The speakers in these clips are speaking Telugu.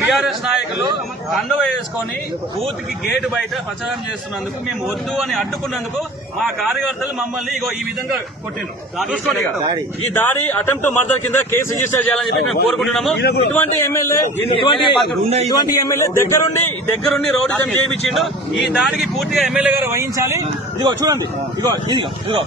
బీఆర్ఎస్ నాయకులు కండువ వేసుకొని బూత్ కి గేటు బయట ప్రచారం చేస్తున్నందుకు మేము వద్దు అని అడ్డుకున్నందుకు మా కార్యకర్తలు మమ్మల్ని ఇగో ఈ విధంగా కొట్టిను ఈ దాడి అటెంప్ట్ మర్డర్ కింద కేసు రిజిస్టర్ చేయాలని చెప్పి మేము కోరుకుంటున్నాము ఇటువంటి ఎమ్మెల్యే ఇటువంటి ఎమ్మెల్యే దగ్గరుండి దగ్గరుండి రోడ్డు చేయించిండు ఈ దాడికి పూర్తిగా ఎమ్మెల్యే గారు వహించాలి ఇదిగో చూడండి ఇదిగో ఇదిగో ఇదిగో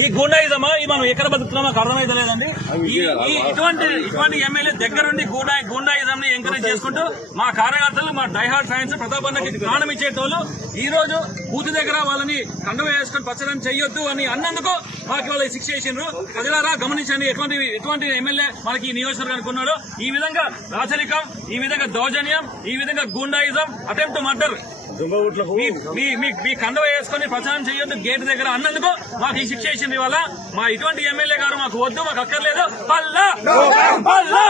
ఈ గూండాయిజమా ఈ మనం ఎక్కడ బతుకుతున్నా మాకు లేదండి ఇటువంటి ఇటువంటి ఎమ్మెల్యే దగ్గరుండి గూండా గూండాయిజం ని ఎంకరేజ్ చేసుకుంటూ మా కార్యకర్తలు మా డైహార్డ్ సైన్స్ ప్రతాప్ అన్నకి ప్రాణం ఇచ్చేటోళ్ళు ఈ రోజు పూర్తి దగ్గర వాళ్ళని కండువ వేసుకొని పచ్చడం చేయొద్దు అని అన్నందుకు మాకు వాళ్ళు శిక్ష చేసినారు ప్రజలారా గమనించండి ఎటువంటి ఎటువంటి ఎమ్మెల్యే మనకి ఈ నియోజకవర్గానికి ఉన్నాడో ఈ విధంగా రాచరికం ఈ విధంగా దౌర్జన్యం ఈ విధంగా గూండాయిజం అటెంప్ట్ మర్డర్ మీ కండ వేసుకుని ప్రచారం చేయొద్దు గేట్ దగ్గర అన్నందుకు మాకు ఈ శిక్ష ఇచ్చింది ఇవాళ మా ఇటువంటి ఎమ్మెల్యే గారు మాకు వద్దు మాకు అక్కర్లేదు పల్లా